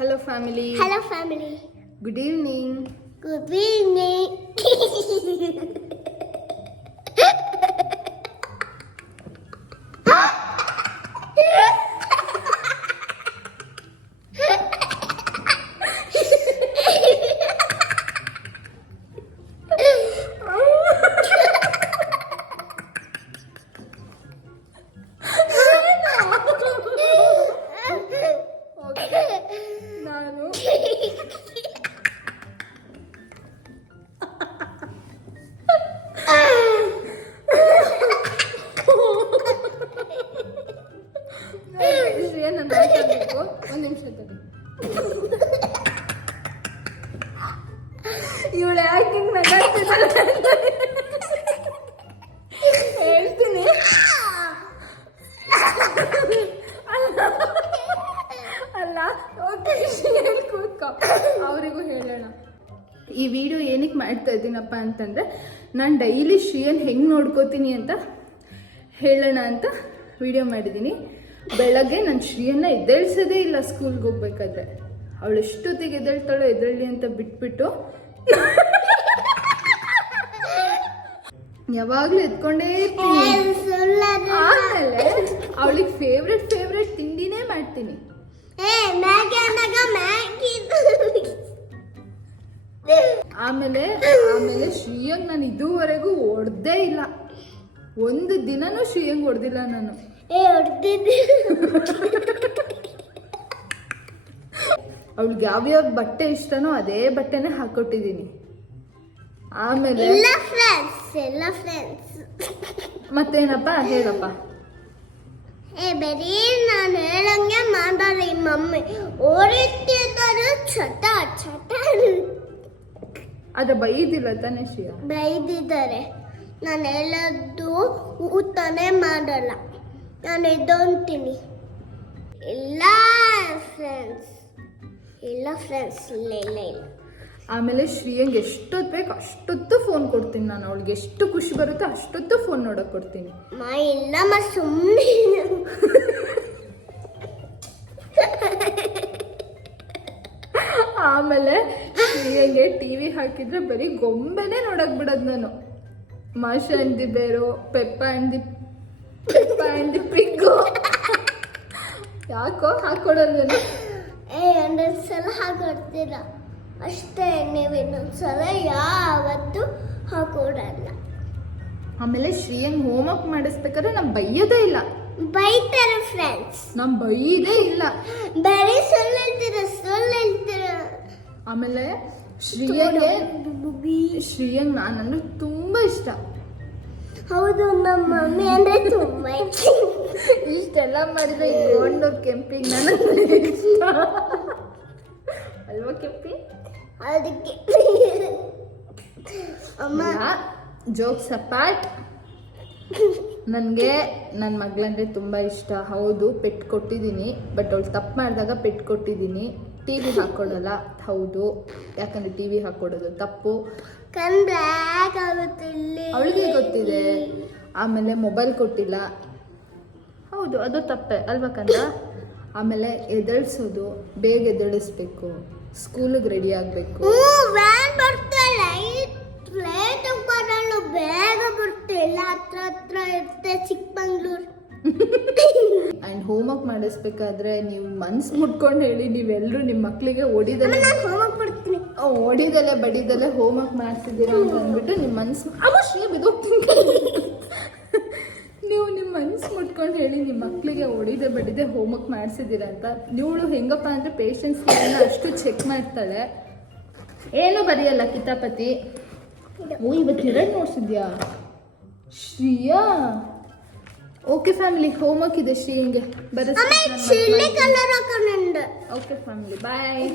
Hello, family. Hello, family. Good evening. Good evening. ಶ್ರೇಯನ ಮಾತಾಡ್ಬೇಕು ಒಂದು ನಿಮಿಷ ತಡಿ ಇವಳು ಯಾಕೆ ಹಿಂಗ್ ಹೇಳ್ತೀನಿ. ಅಲ್ಲ ಓಕೆ ಹೇಳಿ ಕೂತ್ಕೊ. ಅವರಿಗೂ ಹೇಳೋಣ. ಈ ವಿಡಿಯೋ ಏನಕ್ಕೆ ಮಾಡ್ತಾ ಇದ್ದೀನಪ್ಪ ಅಂತಂದರೆ, ನಾನು ಡೈಲಿ ಶ್ರೀಯನ್ ಹೆಂಗೆ ನೋಡ್ಕೋತೀನಿ ಅಂತ ಹೇಳೋಣ ಅಂತ ವಿಡಿಯೋ ಮಾಡಿದ್ದೀನಿ. ಬೆಳಗ್ಗೆ ನಾನು ಶ್ರೀಯನ್ನ ಎದ್ದೇಳ್ಸೋದೇ ಇಲ್ಲ ಸ್ಕೂಲ್ಗೆ ಹೋಗ್ಬೇಕಾದ್ರೆ. ಅವಳು ಎಷ್ಟೊತ್ತಿಗೆ ಎದ್ದೇಳ್ತಾಳೋ ಎದ್ದೇಳಿ ಅಂತ ಬಿಟ್ಬಿಟ್ಟು ಯಾವಾಗಲೂ ಎತ್ಕೊಂಡೇ ಇರ್ತೀನಿ. ಆಮೇಲೆ ಅವಳಿಗೆ ಫೇವ್ರೆಟ್ ಫೇವ್ರೆಟ್ ತಿಂಡಿನೇ ಮಾಡ್ತೀನಿ. ಆಮೇಲೆ ಆಮೇಲೆ ಶ್ರೀಯಂಗ್ ನಾನು ಇದುವರೆಗೂ ಹೊಡ್ದೇ ಇಲ್ಲ. ಒಂದು ದಿನನೂ ಶ್ರೀಯಂಗ್ ಹೊಡೆದಿಲ್ಲ ನಾನು. ಅವಳಿಗೆ ಯಾವ್ಯಾವ ಬಟ್ಟೆ ಇಷ್ಟನೋ ಅದೇ ಬಟ್ಟೆನೇ ಹಾಕೊಟ್ಟಿದ್ದೀನಿ. ಆಮೇಲೆ ಎಲ್ಲ ಫ್ರೆಂಡ್ಸ್ ಎಲ್ಲ ಫ್ರೆಂಡ್ಸ್ ಮತ್ತೇನಪ್ಪ? ಹೇಳಪ್ಪ. ಏ ಬರೀ ನಾನು ಹೇಳಂಗೆ ಮಾಡಾರೆ ಈ ಮಮ್ಮಿ ಓಡುತ್ತಿದ್ದರು ಚಟ ಚಟ. ಅದ ಬೈದಿಲ್ಲ ತಾನೇ ಶ್ರೀಯ? ಬೈದಿದ್ದಾರೆ. ನಾನು ಹೇಳದ್ದು ಊಟನೇ ಮಾಡಲ್ಲ. ನಾನು ಎದ್ದೊಂತೀನಿ ಇಲ್ಲ ಫ್ರೆಂಡ್ಸ್ ಇಲ್ಲ ಫ್ರೆಂಡ್ಸ್ ಇಲ್ಲ ಇಲ್ಲ ಇಲ್ಲ. ಆಮೇಲೆ ಶ್ರೀಯಂಗೆ ಎಷ್ಟೊತ್ತು ಬೇಕು ಅಷ್ಟೊತ್ತು ಫೋನ್ ಕೊಡ್ತೀನಿ ನಾನು ಅವಳಿಗೆ. ಎಷ್ಟು ಖುಷಿ ಬರುತ್ತೋ ಅಷ್ಟೊತ್ತು ಫೋನ್ ನೋಡಕ್ ಕೊಡ್ತೀನಿ. ಮಾ ಇಲ್ಲ ಮಾ ಸುಮ್ಮನೆ ಆಮೇಲೆ ಶ್ರೀಯಂಗೆ ಟಿವಿ ಹಾಕಿದ್ರೆ ಬರೀ ಗೊಂಬೆನೇ ನೋಡಕ್ ಬಿಡೋದು ನಾನು. ಮಾಷ ಅಂದಿ ಬೇರು ಪೆಪ್ಪ ಅಂದಿ ಅಂದಿ ಪಿಗ್ಗು. ಯಾಕೋ ಹಾಕೊಡೋದು. ಏ ಒಂದೊಂದ್ಸಲ ಹಾಕೊಡ್ತೀರ? ಅಷ್ಟೇ ನೀವು ಇನ್ನೊಂದ್ಸಲ ಯಾವತ್ತೂ ಹಾಕೊಡಲ್ಲ. ಆಮೇಲೆ ಶ್ರೀಯಂಗ್ ಹೋಮ್ವರ್ಕ್ ಮಾಡಿಸ್ಬೇಕಾದ್ರೆ ನಮ್ ಬೈಯೋದೇ ಇಲ್ಲ. ಬೈತಾರೆ ಫ್ರೆಂಡ್ಸ್ ನಮ್ ಬೈದೇ ಇಲ್ಲ. ಬರೀ ಸುಳ್ಳು ಹೇಳ್ತೀರ ಸುಳ್ಳು ಹೇಳ್ತೀರ? ಆಮೇಲೆ ಶ್ರೀಯಂಗೆ ಶ್ರೀಯಂಗ್ ನಾನಂದ್ರೆ ತುಂಬಾ ಇಷ್ಟ. ಹೌದು ನಮ್ಮ ಮಮ್ಮಿ ಅಂದ್ರೆ ತುಂಬಾ ಇಷ್ಟ. ಇಷ್ಟೆಲ್ಲ ಮಾಡಿದ್ರೆ ಈ ಗೋಂಡೂರ್ ಕೆಂಪಿಗೆ ನನಗೆ ಇಷ್ಟ. ಅಲ್ವಾ ಕೆಂಪಿ? ಅದಕ್ಕೆ. ಅಮ್ಮ. ಜೋಕ್ಸ್ ಅಪಾರ್ಟ್ ನನಗೆ ನನ್ನ ಮಗಳಂದ್ರೆ ತುಂಬ ಇಷ್ಟ. ಹೌದು ಪೆಟ್ಟು ಕೊಟ್ಟಿದ್ದೀನಿ ಬಟ್ ಅವಳು ತಪ್ಪು ಮಾಡಿದಾಗ ಪೆಟ್ಟು ಕೊಟ್ಟಿದ್ದೀನಿ. ಟಿ ವಿ ಹಾಕ್ಕೊಳ್ಳಲ್ಲ ಹೌದು ಯಾಕಂದ್ರೆ ಟಿ ವಿ ಹಾಕ್ಕೊಡೋದು ತಪ್ಪು. ಕಣ್ ಬ್ಲ್ಯಾಕ್ ಆಗುತ್ತೆ ಇಲ್ಲಿ ಅವಳಿಗೆ ಗೊತ್ತಿದೆ. ಆಮೇಲೆ ಮೊಬೈಲ್ ಕೊಟ್ಟಿಲ್ಲ. ಹೌದು ಅದು ತಪ್ಪೆ ಅಲ್ವಾ ಕಂದ? ಆಮೇಲೆ ಎದಳಿಸೋದು ಬೇಗ ಎದಳಿಸ್ಬೇಕು ಸ್ಕೂಲಿಗೆ ರೆಡಿ ಆಗಬೇಕು. ಹ್ಞೂ ವ್ಯಾನ್ ಬರ್ತಾ ಲೈಟ್ ಲೇಟ್ ಬರಲ್ಲ ಬೇಗ ಬರುತ್ತೆ ಎಲ್ಲ ಹತ್ರ ಹತ್ರ ಇರುತ್ತೆ ಚಿಕ್ಕಮಂಗ್ಳೂರು. ಆ್ಯಂಡ್ ಹೋಮ್ವರ್ಕ್ ಮಾಡಿಸ್ಬೇಕಾದ್ರೆ ನೀವು ಮನ್ಸು ಮುಟ್ಕೊಂಡು ಹೇಳಿ ನೀವೆಲ್ಲರೂ ನಿಮ್ಮ ಮಕ್ಕಳಿಗೆ ಓಡಿದ್ರೆ ನಾನು ಹೋಮಕ್ ಬಡಿದಲ್ಲೇ ಹೋಮ್ ವರ್ಕ್ ಮಾಡ್ತಿದ್ದೀರಾ ಅಂತ ಅಂದ್ಬಿಟ್ಟು ನಿಮ್ಮ ಮನ್ಸು ಅವಶ್ಯ ಬಿದೋಗ್ತೀನಿ ನೀವು ನಿಮ್ಮ ಮನ್ಸು ಮುಟ್ಕೊಂಡು ಹೇಳಿ ನಿಮ್ಮ ಮಕ್ಕಳಿಗೆ ಹೊಡಿದೆ ಬಡಿದೆ ಹೋಮ್ವರ್ಕ್ ಮಾಡಿಸಿದ್ದೀರಾ ಅಂತ. ನೀವು ಹೆಂಗಪ್ಪ ಅಂದರೆ ಪೇಷನ್ಸ್ ಅಷ್ಟು ಚೆಕ್ ಮಾಡ್ತಾಳೆ. ಏನು ಬರೆಯಲ್ಲ ಕಿತಾಪತಿ? ಓ ಇವತ್ತು ಎರಡು ನೋಡ್ಸಿದ್ಯಾ? Shriya? Okay family homework ಇದೆ ಶ್ರೀ ಹಿಂಗೆ. ಬರ ಓಕೆ ಫ್ಯಾಮಿಲಿ ಬಾಯ್